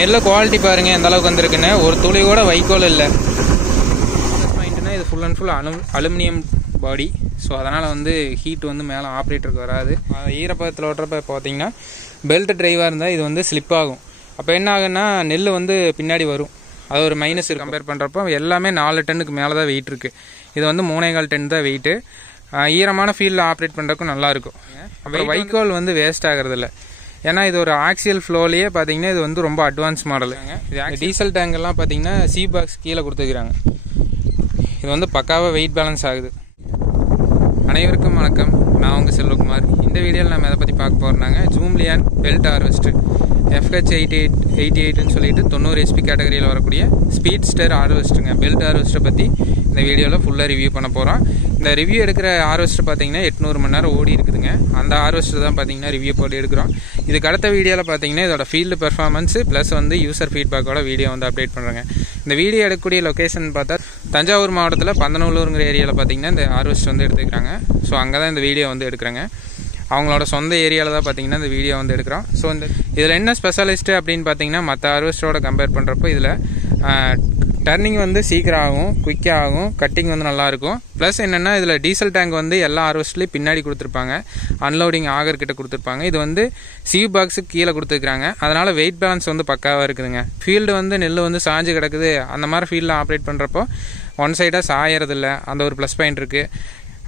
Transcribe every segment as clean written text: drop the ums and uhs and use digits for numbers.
நெல்ல குவாலிட்டி பாருங்கள் எந்த அளவுக்கு வந்திருக்குன்னு. ஒரு துளி கூட வைக்கோல் இல்லை. பாயிண்ட்னா இது full and full aluminium body. So அதனால் வந்து ஹீட் வந்து மேலே ஆப்ரேட்டருக்கு வராது. ஈரப்பதத்தில் ஓட்டுறப்ப பார்த்தீங்கன்னா பெல்ட் டிரைவாக இருந்தால் இது வந்து ஸ்லிப் ஆகும். அப்போ என்ன ஆகுன்னா நெல் வந்து பின்னாடி வரும். அது ஒரு மைனஸ் கம்பேர் பண்ணுறப்போ எல்லாமே 4 டன்னுக்கு மேலே தான் வெயிட் இருக்குது. இது வந்து 3.25 டன் தான் வெயிட்டு. ஈரமான ஃபீல்டில் ஆப்ரேட் பண்ணுறதுக்கும் நல்லாயிருக்கும். அப்புறம் வைக்கோல் வந்து வேஸ்ட் ஆகிறதில்ல. ஏன்னா இது ஒரு ஆக்சியல் ஃப்ளோலேயே பார்த்தீங்கன்னா இது வந்து ரொம்ப அட்வான்ஸ் மாடலுங்க. இது டீசல் டேங்கெல்லாம் பார்த்தீங்கன்னா சி பாக்ஸ் கீழே கொடுத்துக்கிறாங்க. இது வந்து பக்காவாக வெயிட் பேலன்ஸ் ஆகுது. அனைவருக்கும் வணக்கம். நான் உங்கள் செல்வகுமார். இந்த வீடியோவில் நம்ம எதை பற்றி பார்க்க போகிறோம்னாங்க ஜூம்லியான் பெல்ட் ஹார்வெஸ்டர் FH8888ன்னு சொல்லிட்டு 90 HP கேட்டகரியில் வரக்கூடிய ஸ்பீட் ஸ்டர் ஹார்வெஸ்டருங்க. பெல்ட் ஹார்வெஸ்டரை பற்றி இந்த வீடியோவில் ஃபுல்லாக ரிவ்யூ பண்ண போகிறோம். இந்த ரிவ்யூ எடுக்கிற ஹார்வெஸ்டர் பார்த்தீங்கன்னா 800 மணி நேரம் ஓடி இருக்குதுங்க. அந்த ஹார்வெஸ்டர் தான் பார்த்தீங்கன்னா ரிவ்யூ போட்டு எடுக்கிறோம். இதுக்கு அடுத்த வீடியோவில் பார்த்தீங்கன்னா இதோட ஃபீல்டு பெர்ஃபார்மன்ஸு ப்ளஸ் வந்து யூசர் ஃபீட்பேக்கோட வீடியோ வந்து அப்டேட் பண்ணுறேங்க. இந்த வீடியோ எடுக்கக்கூடிய லொக்கேஷன் பார்த்தா தஞ்சாவூர் மாவட்டத்தில் பந்தநல்லூருங்கிற ஏரியாவில் பார்த்தீங்கன்னா இந்த ஹார்வெஸ்டர் வந்து எடுத்துக்கிறாங்க. ஸோ அங்கே தான் இந்த வீடியோ வந்து எடுக்கிறேங்க. அவங்களோட சொந்த ஏரியாவில் தான் பார்த்தீங்கன்னா இந்த வீடியோ வந்து எடுக்கிறோம். ஸோ இந்த இதில் என்ன ஸ்பெஷலிஸ்ட்டு அப்படின்னு பார்த்தீங்கன்னா மற்ற ஹார்வெஸ்டரோட கம்பேர் பண்ணுறப்போ இதில் டர்னிங் வந்து சீக்கிரம் ஆகும், குயிக்காக ஆகும், கட்டிங் வந்து நல்லாயிருக்கும். ப்ளஸ் என்னென்னா இதில் டீசல் டேங்க் வந்து எல்லா ஹார்வெஸ்ட்லேயும் பின்னாடி கொடுத்துருப்பாங்க, அன்லோடிங் ஆகர்கிட்ட கொடுத்துருப்பாங்க. இது வந்து சீவ் பாக்ஸுக்கு கீழே கொடுத்துருக்காங்க. அதனால் வெயிட் பேலன்ஸ் வந்து பக்காவாக இருக்குதுங்க. ஃபீல்டு வந்து நெல் வந்து சாஞ்சு கிடக்குது, அந்த மாதிரி ஃபீல்டில் ஆப்ரேட் பண்ணுறப்போ ஒன் சைடாக சாயறதில்ல. அந்த ஒரு ப்ளஸ் பாயிண்ட் இருக்குது.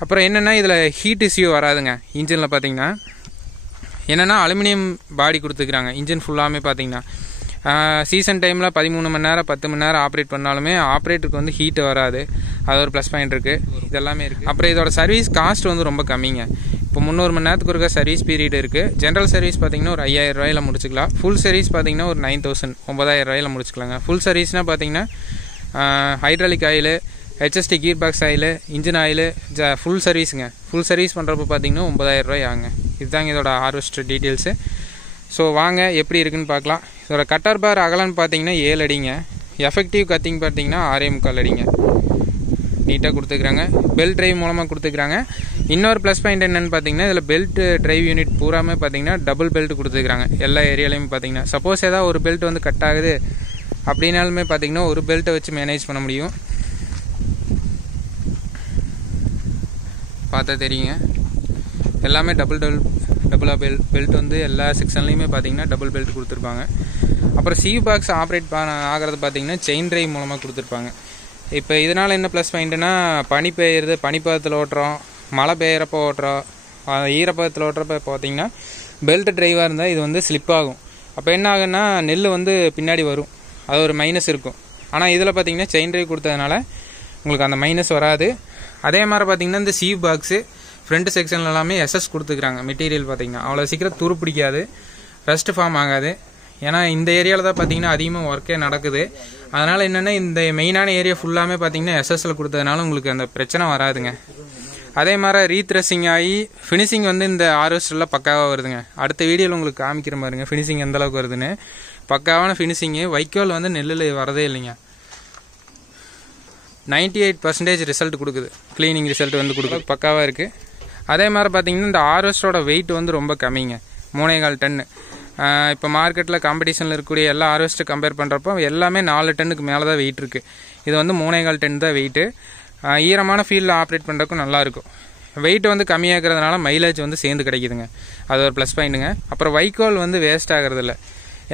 அப்புறம் என்னென்னா இதில் ஹீட் இஷ்யூ வராதுங்க. இன்ஜினில் பார்த்தீங்கன்னா என்னென்னா அலுமினியம் பாடி கொடுத்துக்கிறாங்க. இன்ஜின் ஃபுல்லாமே பார்த்தீங்கன்னா சீசன் டைமில் 13 மணி நேரம் 10 மணி நேரம் ஆப்ரேட் பண்ணாலுமே ஆப்ரேட்டருக்கு வந்து ஹீட்டு வராது. அது ஒரு ப்ளஸ் பாயிண்ட் இருக்குது. இதெல்லாமே இருக்குது. அப்புறம் இதோட சர்வீஸ் காஸ்ட் வந்து ரொம்ப கம்மிங்க. இப்போ 300 மணி நேரத்துக்கு இருக்க சர்வீஸ் பீரியட் இருக்குது. ஜென்ரல் சர்வீஸ் பார்த்தீங்கன்னா ஒரு 5000 ரூபாயில் முடிச்சுக்கலாம். ஃபுல் சர்வீஸ் பார்த்தீங்கன்னா ஒரு 9000 9000 ரூபாயில் முடிச்சுக்கலாங்க. ஃபுல் சர்வீஸ்னால் பார்த்தீங்கன்னா hydraulic oil, HST gear box oil, engine oil, full சர்வீஸுங்க. ஃபுல் சர்வீஸ் பண்ணுறப்போ பார்த்தீங்கன்னா 9000 ரூபாய் ஆகுங்க. இதுதாங்க இதோட ஹார்வெஸ்டர் டீட்டெயில்ஸு. ஸோ வாங்க எப்படி இருக்குன்னு பார்க்கலாம். இதோட கட்டர் பார் அகலன்னு பார்த்தீங்கன்னா 7 அடிங்க. எஃபெக்டிவ் கத்திங் பார்த்தீங்கன்னா 6.25 அடிங்க. நீட்டாக கொடுத்துக்கிறாங்க. பெல்ட் டிரைவ் மூலமாக கொடுத்துக்கிறாங்க. இன்னொரு ப்ளஸ் பாயிண்ட் என்னென்னு பார்த்தீங்கன்னா இதில் பெல்ட் டிரைவ் யூனிட் பூராமே பார்த்தீங்கன்னா டபுள் பெல்ட் கொடுத்துக்கிறாங்க. எல்லா ஏரியாலையும் பார்த்தீங்கன்னா சப்போஸ் ஏதாவது ஒரு பெல்ட் வந்து கட் ஆகுது அப்படின்னாலுமே பார்த்தீங்கன்னா ஒரு பெல்ட்டை வச்சு மேனேஜ் பண்ண முடியும். பார்த்தா தெரியுங்க. எல்லாமே டபுளாக பெல்ட் வந்து எல்லா செக்ஷன்லேயுமே பார்த்தீங்கன்னா டபுள் பெல்ட் கொடுத்துருப்பாங்க. அப்புறம் சீவ் பாக்ஸ் ஆப்ரேட் ஆகிறது பார்த்தீங்கன்னா செயின் டிரைவ் மூலமாக கொடுத்துருப்பாங்க. இப்போ இதனால் என்ன ப்ளஸ் பாயிண்ட்டுனா பனி பெய்யுறது, பனிப்பதத்தில் ஓட்டுறோம், மழை பெய்யறப்போ ஓட்டுறோம், ஈரப்பதத்தில் ஓட்டுறப்ப பார்த்தீங்கன்னா பெல்ட் டிரைவாக இருந்தால் இது வந்து ஸ்லிப் ஆகும். அப்போ என்ன ஆகுன்னா நெல் வந்து பின்னாடி வரும். அது ஒரு மைனஸ் இருக்கும். ஆனால் இதில் பார்த்தீங்கன்னா செயின் டிரைவ் கொடுத்ததுனால உங்களுக்கு அந்த மைனஸ் வராது. அதே மாதிரி பார்த்தீங்கன்னா இந்த சீவ் பாக்ஸு ஃப்ரண்ட் செக்ஷனில் எல்லாமே SS கொடுத்துக்கிறாங்க. மெட்டீரியல் பார்த்தீங்கன்னா அவ்வளோ சீக்கிரம் துரு பிடிக்காது, ரஸ்ட் ஃபார்ம் ஆகாது. ஏன்னா இந்த ஏரியாவில் தான் பார்த்தீங்கன்னா அதிகமாக ஒர்க்கே நடக்குது. அதனால் என்னென்னா இந்த மெயினான ஏரியா ஃபுல்லாமே பார்த்தீங்கன்னா SSL கொடுத்ததுனால உங்களுக்கு அந்த பிரச்சனை வராதுங்க. அதே மாதிரி ரீத்ரெஸ்ஸிங் ஆகி ஃபினிஷிங் வந்து இந்த ஹார்வெஸ்டரில் பக்காவாக வருதுங்க. அடுத்த வீடியோவில் உங்களுக்கு காமிக்கிற மாதிரிங்க ஃபினிஷிங் எந்த அளவுக்கு வருதுன்னு. பக்காவான ஃபினிஷிங்கு. வைக்கோல் வந்து நெல்லில் வரதே இல்லைங்க. 98% ரிசல்ட் கொடுக்குது. க்ளீனிங் ரிசல்ட் வந்து கொடுக்குது. பக்காவாக இருக்குது. அதே மாதிரி பார்த்தீங்கன்னா இந்த ஹார்வெஸ்டரோட வெயிட் வந்து ரொம்ப கம்மிங்க. 3.25 டன்னு. இப்போ மார்க்கெட்டில் காம்படிஷனில் இருக்கக்கூடிய எல்லா ஹார்வெஸ்ட்டை கம்பேர் பண்ணுறப்போ எல்லாமே 4 டன்னுக்கு மேலே தான் வெயிட் இருக்குது. இது வந்து 3.25 டன் தான் வெயிட்டு. ஈரமான ஃபீல்டில் ஆப்ரேட் பண்ணுறதுக்கும் நல்லாயிருக்கும். வெயிட் வந்து கம்மியாகிறதுனால மைலேஜ் வந்து சேர்ந்து கிடைக்குதுங்க. அது ஒரு ப்ளஸ் பாயிண்ட்டுங்க. அப்புறம் வைக்கோல் வந்து வேஸ்ட் ஆகிறதில்ல.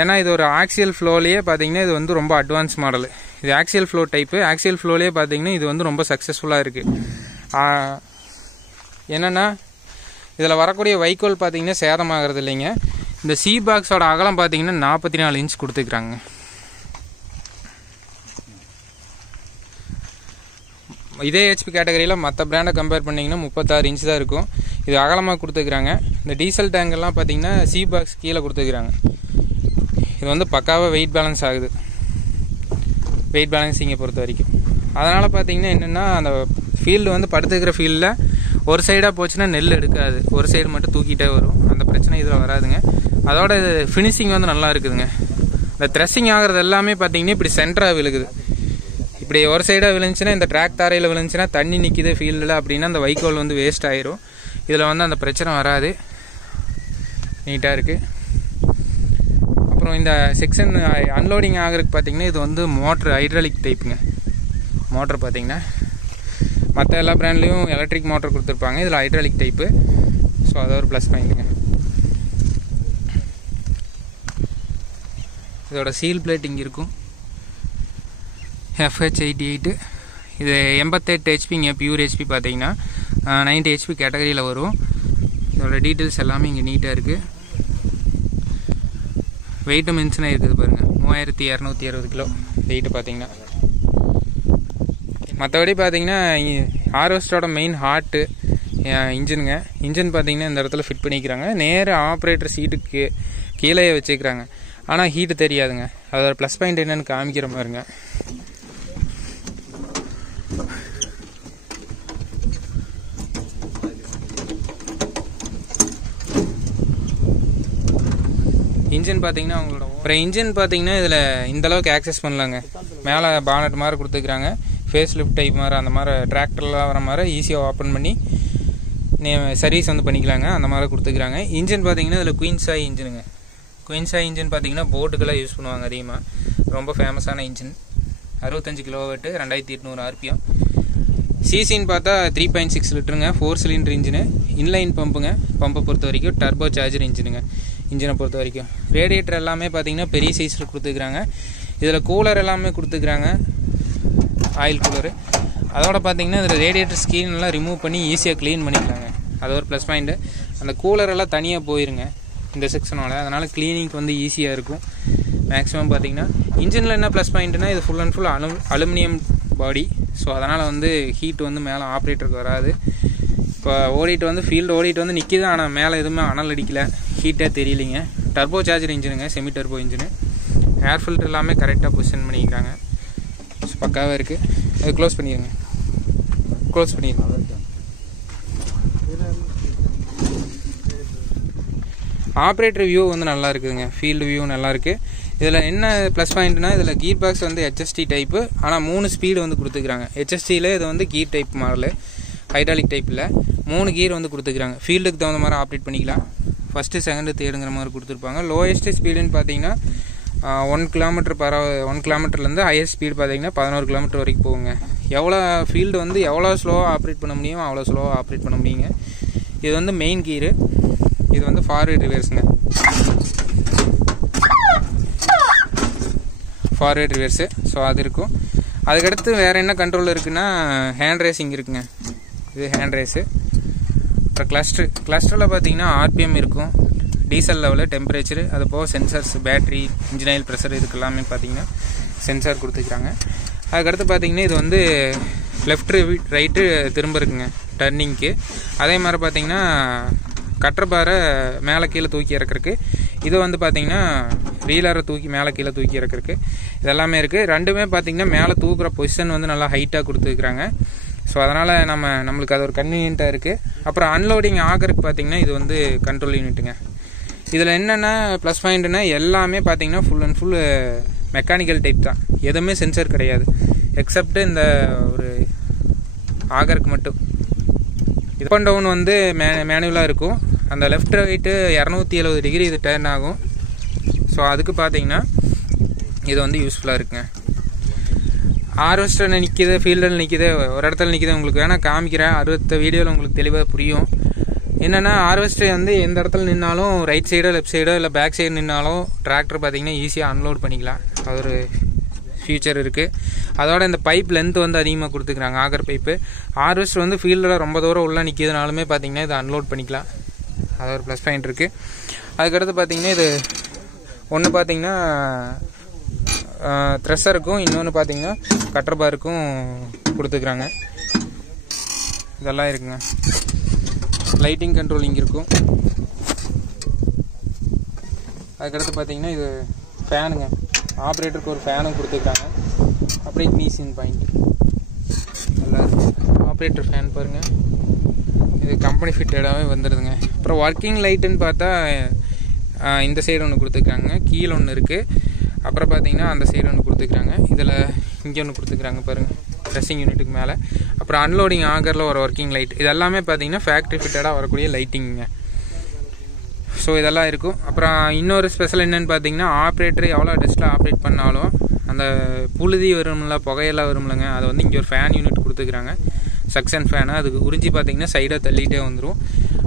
ஏன்னா இது ஒரு ஆக்சியல் ஃப்ளோலேயே பார்த்தீங்கன்னா இது வந்து ரொம்ப அட்வான்ஸ் மாடலு. இது ஆக்சியல் ஃப்ளோ டைப்பு. ஆக்சியல் ஃப்ளோலேயே பார்த்தீங்கன்னா இது வந்து ரொம்ப சக்ஸஸ்ஃபுல்லாக இருக்குது. என்னென்னா இதில் வரக்கூடிய வைக்கோல் பார்த்தீங்கன்னா சேதமாகிறது இல்லைங்க. இந்த சி பாக்ஸோட அகலம் பார்த்தீங்கன்னா 44 இன்ச் கொடுத்துக்கிறாங்க. இதே HP கேட்டகரியில் மற்ற பிராண்டை கம்பேர் பண்ணிங்கன்னா 36 இன்ச் தான் இருக்கும். இது அகலமாக கொடுத்துக்கிறாங்க. இந்த டீசல் டேங்கெல்லாம் பார்த்தீங்கன்னா சி பாக்ஸ் கீழே கொடுத்துக்கிறாங்க. இது வந்து பக்காவாக வெயிட் பேலன்ஸ் ஆகுது. வெயிட் பேலன்ஸிங்கை பொறுத்த வரைக்கும். அதனால் பார்த்தீங்கன்னா என்னென்னா அந்த ஃபீல்டு வந்து படுத்துக்கிற ஃபீல்டில் ஒரு சைடாக போச்சுன்னா நெல் எடுக்காது, ஒரு சைடு மட்டும் தூக்கிட்டே வரும். அந்த பிரச்சனை இதில் வராதுங்க. அதோட இது ஃபினிஷிங் வந்து நல்லா இருக்குதுங்க. இந்த த்ரெஸ்ஸிங் ஆகிறது எல்லாமே பார்த்தீங்கன்னா இப்படி சென்டராக விழுகுது. இப்படி ஒரு சைடாக விழுந்துச்சுன்னா இந்த ட்ராக் தாரையில் விழுந்துச்சுன்னா தண்ணி நிற்கிது ஃபீல்டில் அப்படின்னா அந்த வைக்கோல் வந்து வேஸ்ட் ஆயிரும். இதில் வந்து அந்த பிரச்சனை வராது. நீட்டாக இருக்குது. அப்புறம் இந்த செக்ஷன் அன்லோடிங் ஆகிறதுக்கு பார்த்தீங்கன்னா இது வந்து மோட்ரு ஹைட்ராலிக் டைப்புங்க. மோட்ரு பார்த்தீங்கன்னா மற்ற எல்லா பிராண்ட்லேயும் எலக்ட்ரிக் மோட்டர் கொடுத்துருப்பாங்க, இதில் ஹைட்ராலிக் டைப்பு. ஸோ அது ஒரு ப்ளஸ் பாயிண்ட்டுங்க. இதோட சீல் பிளேட் இங்கே இருக்கும். FH88 இது 88 ஹெச்பிங்க. பியூர் ஹெச்பி பார்த்தீங்கன்னா 90 ஹெச்பி கேட்டகரியில் வரும். இதோட டீட்டெயில்ஸ் எல்லாமே இங்கே நீட்டாக இருக்குது. வெயிட்டும் மென்ஷனாக இருக்குது பாருங்கள், 3260 கிலோ வெயிட்டு பார்த்தீங்கன்னா. மற்றபடி பார்த்தீங்கன்னா ஹார்வெஸ்டரோட மெயின் ஹார்ட்டு இன்ஜினுங்க. இன்ஜின் பார்த்தீங்கன்னா இந்த இடத்துல ஃபிட் பண்ணிக்கிறாங்க. நேராக ஆப்ரேட்டர் சீட்டுக்கு கீழே வச்சுக்கிறாங்க. ஆனால் ஹீட்டு தெரியாதுங்க. அதோட ப்ளஸ் பாயிண்ட் என்னென்னு காமிக்கிற மாதிரிங்க. இன்ஜின் பார்த்தீங்கன்னா அவங்களோட அப்புறம் இன்ஜின் பார்த்தீங்கன்னா இதில் இந்தளவுக்கு ஆக்சஸ் பண்ணலாங்க. மேலே பானட் மாதிரி கொடுத்துக்கிறாங்க. ஃபேஸ் லிஃப்ட் டைப் மாதிரி அந்த மாதிரி டிராக்டர்லாம் வர மாதிரி ஈஸியாக ஓப்பன் பண்ணி சர்வீஸ் வந்து பண்ணிக்கலாங்க. அந்த மாதிரி கொடுத்துக்கிறாங்க. இன்ஜின் பார்த்தீங்கன்னா இதில் குயின்சாய் இன்ஜினுங்க. குயின்சாய் இன்ஜின் பார்த்தீங்கன்னா போட்டுக்கெல்லாம் யூஸ் பண்ணுவாங்க அதிகமாக. ரொம்ப ஃபேமஸான இன்ஜின். 65 kilowatt, 2800 RPM. சிசின்னு பார்த்தா 3.6 லிட்டருங்க. 4 சிலிண்டர் இன்ஜினு. இன்லைன் பம்புங்க. பம்பை பொறுத்த வரைக்கும் டர்போ சார்ஜர் இன்ஜினுங்க. இன்ஜினை பொறுத்த வரைக்கும் ரேடியேட்டர் எல்லாமே பார்த்தீங்கன்னா பெரிய சைஸில் கொடுத்துக்கிறாங்க. இதில் கூலர் எல்லாமே கொடுத்துக்கிறாங்க, ஆயில் கூலரு. அதோட பார்த்தீங்கன்னா இதில் ரேடியேட்டர் ஸ்க்ரீன் எல்லாம் ரிமூவ் பண்ணி ஈஸியாக க்ளீன் பண்ணிக்கலாங்க. அது ஒரு ப்ளஸ் பாயிண்ட்டு. அந்த கூலர் எல்லாம் தனியாக போயிருங்க இந்த செக்ஷனோட. அதனால் க்ளீனிங்க்கு வந்து ஈஸியாக இருக்கும். மேக்ஸிமம் பார்த்தீங்கன்னா இன்ஜினில் என்ன ப்ளஸ் பாயிண்ட்டுனா இது full and full aluminium body. So அதனால் வந்து ஹீட் வந்து மேலே ஆப்ரேட்டருக்கு வராது. இப்போ ஓடிட்டு வந்து ஃபீல்டு ஓடிட்டு வந்து நிற்கிது, ஆனால் மேலே எதுவுமே அனல் அடிக்கலை, ஹீட்டே தெரியலைங்க. டர்போ சார்ஜர் இன்ஜினுங்க, semi turbo engine. Air filter எல்லாமே கரெக்டாக பொசிஷன் பண்ணிக்கிறாங்க. பக்காவாக இருக்குது. அது க்ளோஸ் பண்ணிடுங்க. ஆப்ரேட்டர் வியூ வந்து நல்லா இருக்குதுங்க. ஃபீல்டு வியூ நல்லா இருக்குது. இதில் என்ன ப்ளஸ் பாயிண்ட்னா இதில் கீர் பாக்ஸ் வந்து HST டைப்பு. ஆனால் 3 ஸ்பீடு வந்து கொடுத்துக்கிறாங்க. HSTயில் இது வந்து கீர் டைப் மாடல், ஹைட்ராலிக் டைப்பில் 3 கீர் வந்து கொடுத்துக்கிறாங்க. ஃபீல்டுக்கு தகுந்த மாதிரி ஆப்ரேட் பண்ணிக்கலாம். ஃபஸ்ட்டு செகண்டு தேர்டுங்கிற மாதிரி கொடுத்துருப்பாங்க. லோயஸ்ட்டு ஸ்பீடுன்னு பார்த்தீங்கன்னா 1 கிலோமீட்டர்லேருந்து ஹையஸ்ட் ஸ்பீடு பார்த்தீங்கன்னா 11 கிலோமீட்டர் வரைக்கும் போகுங்க. எவ்வளோ ஃபீல்டு வந்து எவ்வளோ ஸ்லோவாக ஆப்ரேட் பண்ண முடியும் அவ்வளோ ஸ்லோவாக ஆப்ரேட் பண்ண முடியுங்க. இது வந்து மெயின் கீரு. இது வந்து ஃபார்வேர்டு ரிவர்ஸுங்க. Forward reverse. ஸோ அது இருக்கும். அதுக்கடுத்து வேறு என்ன கண்ட்ரோல் இருக்குன்னா ஹேண்ட் ரேசிங் இருக்குங்க. இது ஹேண்ட் ரேஸு. அப்புறம் கிளஸ்டரில் பார்த்தீங்கன்னா RPM இருக்கும், டீசல் லெவலு, டெம்பரேச்சரு, அது போக sensors, battery, engine oil pressure, இதுக்கு எல்லாமே பார்த்தீங்கன்னா சென்சார் கொடுத்துக்கிறாங்க. அதுக்கடுத்து பார்த்தீங்கன்னா இது வந்து லெஃப்ட் ரைட்டு திரும்ப இருக்குங்க டர்னிங்க்கு. அதே மாதிரி பார்த்தீங்கன்னா கட்டர் பாரை மேலே கீழே தூக்கி இறக்குறக்கு. இது வந்து பார்த்தீங்கன்னா ரீலரை தூக்கி மேலே கீழே தூக்கி இறக்குறக்கு இதெல்லாமே இருக்குது. ரெண்டுமே பார்த்தீங்கன்னா மேலே தூக்குற பொசிஷன் வந்து நல்லா ஹைட்டாக கொடுத்துருக்குறாங்க. ஸோ அதனால் நம்மளுக்கு அது ஒரு கன்வீனியண்ட்டாக இருக்குது. அப்புறம் அன்லோடிங் ஆகிறதுக்கு பார்த்தீங்கன்னா இது வந்து கண்ட்ரோல் யூனிட்டுங்க. இதில் என்னென்னா ப்ளஸ் பாயிண்ட்னா எல்லாமே பார்த்தீங்கன்னா full and full mechanical type தான். எதுவுமே சென்சர் கிடையாது எக்ஸப்ட் இந்த ஒரு ஆகருக்கு மட்டும். இது அப் அண்ட் டவுன் வந்து மேனுவலாக இருக்கும். அந்த லெஃப்ட் ரைட்டு 270 டிகிரி இது டர்ன் ஆகும். ஸோ அதுக்கு பார்த்தீங்கன்னா இது வந்து யூஸ்ஃபுல்லாக இருக்குங்க. ஹார்வெஸ்டரில் நிற்கிது, ஃபீல்டில் நிற்கிது, ஒரு இடத்துல நிற்கிது. உங்களுக்கு வேணால் காமிக்கிறேன், அடுத்த வீடியோவில் உங்களுக்கு தெளிவாக புரியும். என்னென்னா ஹார்வெஸ்டர் வந்து எந்த இடத்துல நின்னாலும் ரைட் சைடோ லெஃப்ட் சைடோ இல்லை பேக் சைடு நின்னாலும் டிராக்டர் பார்த்தீங்கன்னா ஈஸியாக அன்லோட் பண்ணிக்கலாம். அது ஒரு ஃபியூச்சர் இருக்குது. அதோட இந்த பைப் லென்த் வந்து அதிகமாக கொடுத்துக்கிறாங்க. ஆகர் பைப்பு. ஹார்வெஸ்டர் வந்து ஃபீல்டில் ரொம்ப தூரம் உள்ளே நிற்கிறதுனாலுமே பார்த்தீங்கன்னா இதை அன்லோட் பண்ணிக்கலாம். அது ஒரு ப்ளஸ் பாயிண்ட் இருக்குது. அதுக்கடுத்து பார்த்தீங்கன்னா இது ஒன்று பார்த்தீங்கன்னா த்ரெஷருக்கும், இன்னொன்று பார்த்தீங்கன்னா கட்டர் பாருக்கும் கொடுத்துக்கிறாங்க. இதெல்லாம் இருக்குங்க. லைட்டிங் கண்ட்ரோலிங் இருக்கும். அதுக்கடுத்து பார்த்தீங்கன்னா இது ஃபேனுங்க. ஆப்ரேட்டருக்கு ஒரு ஃபேனும் கொடுத்துருக்காங்க. அப்படியே மீசின் பாயிண்ட் நல்லா இருக்குது. ஆப்ரேட்டர் ஃபேன் பாருங்கள், இது கம்பெனி ஃபிட்டடாகவே வந்துடுதுங்க. அப்புறம் ஒர்க்கிங் லைட்டுன்னு பார்த்தா இந்த சைடு ஒன்று கொடுத்துருக்காங்க, கீழே ஒன்று இருக்குது. அப்புறம் பார்த்தீங்கன்னா அந்த சைடு ஒன்று கொடுத்துருக்காங்க. இதில் இங்கே ஒன்று கொடுத்துருக்காங்க பாருங்கள், ட்ரெஸ்ஸிங் யூனிட்டுக்கு மேலே. அப்புறம் அன்லோடிங் ஆகரில் ஒரு ஒர்க்கிங் லைட். இது எல்லாமே பார்த்தீங்கன்னா ஃபேக்ட்ரி ஃபிட்டடாக வரக்கூடிய லைட்டிங்க. ஸோ ஸோ இதெல்லாம் இருக்கும். அப்புறம் இன்னொரு ஸ்பெஷல் என்னென்னு பார்த்தீங்கன்னா, ஆப்ரேட்டர் எவ்வளோ டஸ்ட்டில் ஆப்ரேட் பண்ணாலும் அந்த புழுதி வரும்ல, புகையெல்லாம் வரும்லங்க, அதை வந்து இங்கே ஒரு ஃபேன் யூனிட் கொடுத்துக்கிறாங்க, சக்ஷன் ஃபேனு. அதுக்கு உறிஞ்சி பார்த்தீங்கன்னா சைடாக தள்ளிகிட்டே வந்துடும்.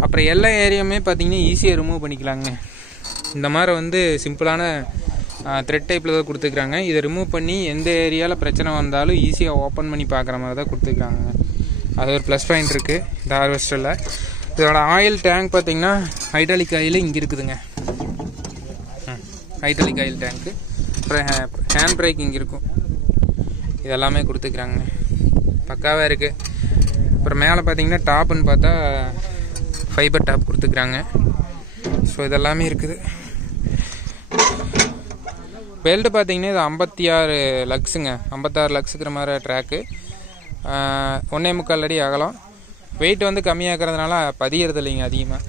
அப்புறம் எல்லா ஏரியாவுமே பார்த்தீங்கன்னா ஈஸியாக ரிமூவ் பண்ணிக்கலாங்க. இந்த மாதிரி வந்து சிம்பிளான த்ரெட் டைப்பில் தான் கொடுத்துக்கிறாங்க. இதை ரிமூவ் பண்ணி எந்த ஏரியாவில் பிரச்சனை வந்தாலும் ஈஸியாக ஓப்பன் பண்ணி பார்க்குற மாதிரி தான் கொடுத்துக்கிறாங்க. அது ஒரு ப்ளஸ் பாயிண்ட் இருக்குது இந்த ஹார்வெஸ்டரில். இதோட ஆயில் டேங்க் பார்த்தீங்கன்னா ஹைட்ராலிக் ஆயில் இங்கே இருக்குதுங்க, ஹைட்ராலிக் ஆயில் டேங்க்கு. அப்புறம் ஹேண்ட் பிரேக் இங்கே இருக்கும். இதெல்லாமே கொடுத்துக்கிறாங்க, பக்காவாக இருக்குது. அப்புறம் மேலே பார்த்தீங்கன்னா டாப்புன்னு பார்த்தா ஃபைபர் டாப் கொடுத்துக்கிறாங்க. ஸோ இதெல்லாமே இருக்குது. பெல்ட் பார்த்தீங்கன்னா இது 56 லக்ஸுங்க, 56 லக்ஸுக்கிற மாதிரி ட்ராக்கு. 1.25 அடி அகலம். வெயிட் வந்து கம்மியாகிறதுனால பதியறது இல்லைங்க அதிகமாக.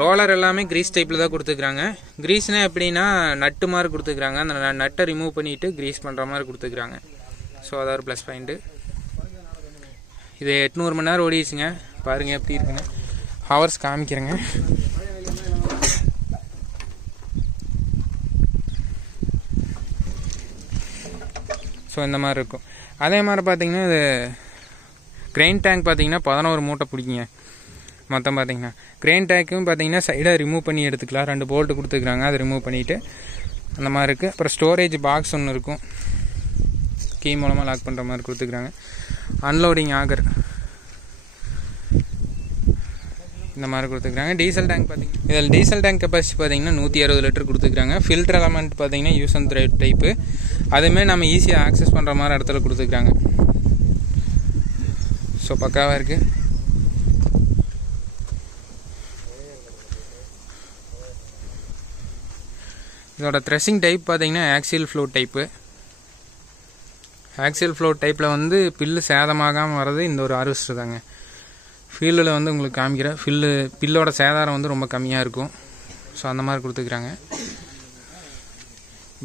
ரோலர் எல்லாமே கிரீஸ் டைப்பில் தான் கொடுத்துக்கிறாங்க. கிரீஸ்னால் எப்படின்னா நட்டு மாதிரி கொடுத்துக்கிறாங்க. அந்த நட்டை ரிமூவ் பண்ணிவிட்டு கிரீஸ் பண்ணுற மாதிரி கொடுத்துக்கிறாங்க. ஸோ அதான் ஒரு ப்ளஸ் பாயிண்ட்டு. இது 800 மணி நேரம் ஓடிடுச்சுங்க. பாருங்கள் எப்படி இருக்குன்னு. ஹவர்ஸ் காமிக்கிறேங்க. ஸோ இந்த மாதிரி இருக்கும். அதே மாதிரி பார்த்தீங்கன்னா இது கிரெயின் டேங்க் பார்த்தீங்கன்னா 11 மூட்டை பிடிக்குங்க மொத்தம். பார்த்தீங்கன்னா கிரெயின் டேங்க்கும் பார்த்தீங்கன்னா சைடாக ரிமூவ் பண்ணி எடுத்துக்கலாம். 2 போல்ட்டு கொடுத்துக்கிறாங்க, அதை ரிமூவ் பண்ணிவிட்டு அந்த மாதிரி இருக்குது. அப்புறம் ஸ்டோரேஜ் பாக்ஸ் ஒன்று இருக்கும், கீ மூலமாக லாக் பண்ணுற மாதிரி கொடுத்துக்கிறாங்க. அன்லோடிங் ஆகர் இந்த மாதிரி கொடுத்துக்கிறாங்க. டீசல் டேங்க் பார்த்தீங்கன்னா இதில் டீசல் டேங்க் கெப்பாசிட்டி பார்த்தீங்கன்னா 160 லிட்டர் கொடுத்துக்கிறாங்க. ஃபில்டர் எலமெண்ட் பார்த்தீங்கன்னா யூஸ் அண்ட் த்ரோ டைப்பு. அதுவுமே நம்ம ஈஸியாக ஆக்சஸ் பண்ணுற மாதிரி இடத்துல கொடுத்துக்கிறாங்க. ஸோ பக்காவாக இருக்குது. இதோட த்ரெஷிங் டைப் பார்த்தீங்கன்னா axial flow type. Axial flow டைப்பில் வந்து பில்லு சேதமாகாமல் வர்றது இந்த ஒரு ஹார்வெஸ்டர் தாங்க. ஃபீல்டில் வந்து உங்களுக்கு காமிக்கிறேன். பில்லோட சேதாரம் வந்து ரொம்ப கம்மியாக இருக்கும். ஸோ அந்த மாதிரி கொடுத்துக்கிறாங்க.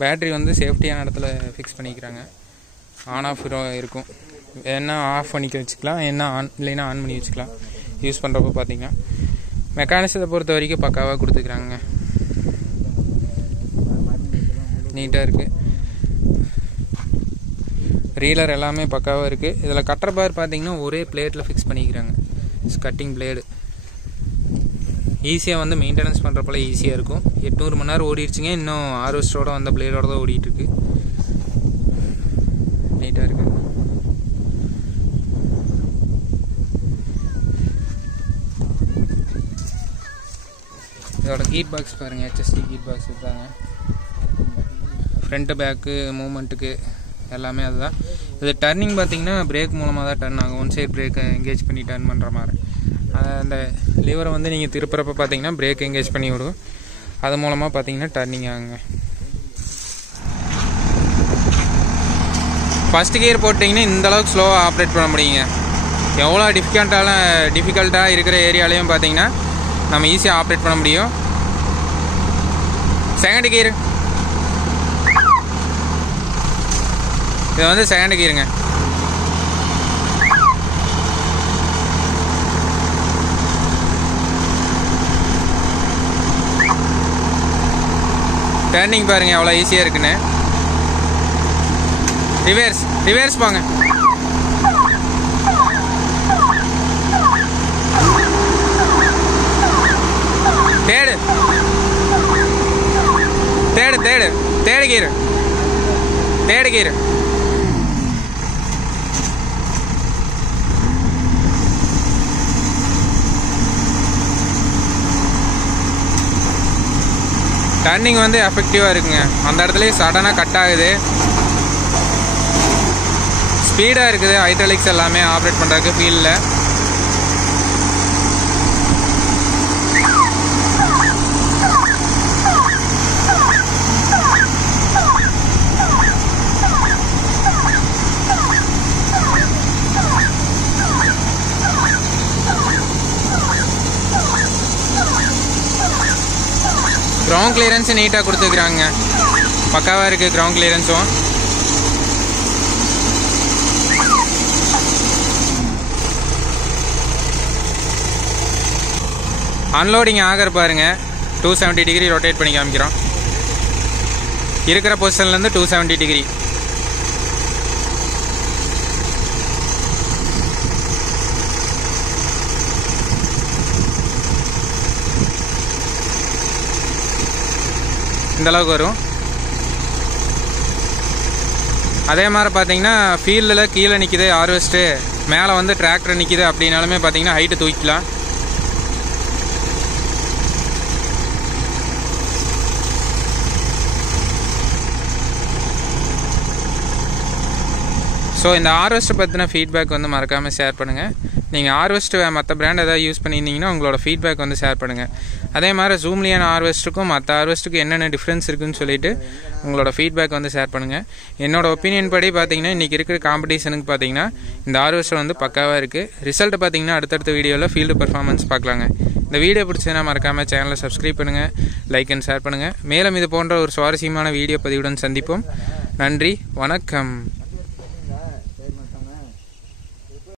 பேட்ரி வந்து சேஃப்டியான இடத்துல ஃபிக்ஸ் பண்ணிக்கிறாங்க. ஆன் ஆஃப் இருக்கும், என்ன ஆஃப் பண்ணிக்க வச்சுக்கலாம், என்ன ஆன் இல்லைன்னா ஆன் பண்ணி வச்சுக்கலாம் யூஸ் பண்ணுறப்போ. பார்த்தீங்கன்னா மெக்கானிசத்தை பொறுத்த வரைக்கும் பக்காவாக கொடுத்துக்கிறாங்க, நீட்டாக இருக்குது. ரீலர் எல்லாமே பக்காவாக இருக்குது. இதில் கட்டர் பார் பார்த்தீங்கன்னா ஒரே பிளேட்டில் ஃபிக்ஸ் பண்ணிக்கிறாங்க. கட்டிங் பிளேடு ஈஸியாக வந்து மெயின்டெனன்ஸ் பண்ணுறப்பல ஈஸியாக இருக்கும். 800 மணி நேரம் ஓடிடுச்சுங்க. இன்னும் ஹார்வெஸ்டரோட வந்த பிளேடோட தான் ஓடிட்டுருக்கு. நீட்டாக இருக்குது. இதோட கீட் பாக்ஸ் பாருங்கள், HST கீட் பாக்ஸ் இருக்காங்க. ஃப்ரண்ட்டு பேக்கு மூமெண்ட்டுக்கு எல்லாமே அதுதான். இது டர்னிங் பார்த்தீங்கன்னா பிரேக் மூலமாக தான் டர்ன் ஆகும். ஒன் சைட் பிரேக்கை எங்கேஜ் பண்ணி டர்ன் பண்ணுற மாதிரி. அந்த லிவரை வந்து நீங்கள் திருப்புறப்ப பார்த்தீங்கன்னா பிரேக் எங்கேஜ் பண்ணி விடும். அது மூலமாக பார்த்தீங்கன்னா டர்னிங் ஆகுங்க. ஃபஸ்ட்டு கியர் போட்டிங்கன்னா இந்தளவுக்கு ஸ்லோவாக ஆப்ரேட் பண்ண முடியுங்க. எவ்வளோ டிஃபிகல்ட்டாக இருக்கிற ஏரியாலையும் பார்த்தீங்கன்னா நம்ம ஈஸியாக ஆப்ரேட் பண்ண முடியும். செகண்ட் கியர் இது வந்து செகண்ட் கியருங்க. டர்னிங் பாருங்க எவ்வளோ ஈஸியாக இருக்குன்னு. ரிவர்ஸ் போங்க. தேர்டு கீர். டர்னிங் வந்து எஃபெக்டிவாக இருக்குங்க. அந்த இடத்துலயே சடனாக கட் ஆகுது. ஸ்பீடாக இருக்குது. ஹைட்ராலிக்ஸ் எல்லாமே ஆப்ரேட் பண்ணுறதுக்கு ஃபீல்டில். கிரவுண்ட் கிளியரன்ஸ் நீட்டாக கொடுத்துக்கிறாங்க. பக்காவாக இருக்குது கிரவுண்ட் கிளியரன்ஸும். அன்லோடிங் ஆகர் பாருங்க. 270 டிகிரி ரொட்டேட் பண்ணி காமிக்கிறோம். இருக்கிற பொசிஷன்லேருந்து 270 டிகிரி. இந்தளவுக்கு வரும். அதே மாதிரி பார்த்தீங்கன்னா ஃபீல்டில் கீழே நிற்கிது ஹார்வெஸ்ட்டு, மேலே வந்து டிராக்டர் நிற்கிது அப்படின்னாலுமே பார்த்தீங்கன்னா ஹைட்டு தூக்கிக்கலாம். ஸோ இந்த ஹார்வெஸ்ட்டை பற்றின ஃபீட்பேக் வந்து மறக்காமல் ஷேர் பண்ணுங்கள். நீங்கள் ஹார்வெஸ்ட்டு மற்ற பிராண்ட் ஏதாவது யூஸ் பண்ணியிருந்தீங்கன்னா உங்களோட ஃபீட்பேக் வந்து ஷேர் பண்ணுங்கள். அதே மாதிரி ஜூம்லியான ஹார்வெஸ்ட்டுக்கும் மற்ற ஹார்வெஸ்ட்டுக்கும் என்னென்ன டிஃப்ரென்ஸ் இருக்குதுன்னு சொல்லிவிட்டு உங்களோட ஃபீட்பேக் வந்து ஷேர் பண்ணுங்கள். என்னோடய ஒப்பீனியன் படி பார்த்தீங்கன்னா இன்றைக்கி இருக்கிற காம்படிஷனுக்கு பார்த்தீங்கன்னா இந்த ஹார்வெஸ்டர் வந்து பக்காவாக இருக்குது. ரிசல்ட்டு பார்த்தீங்கன்னா அடுத்தடுத்த வீடியோவில் ஃபீல்டு பர்ஃபார்மன்ஸ் பார்க்கலாங்க. இந்த வீடியோ பிடிச்சதுன்னா மறக்காமல் சேனலை சப்ஸ்கிரைப் பண்ணுங்கள், லைக் அண்ட் ஷேர் பண்ணுங்கள். மேலும் இது போன்ற ஒரு சுவாரஸ்யமான வீடியோ பதிவுடன் சந்திப்போம். நன்றி, வணக்கம்.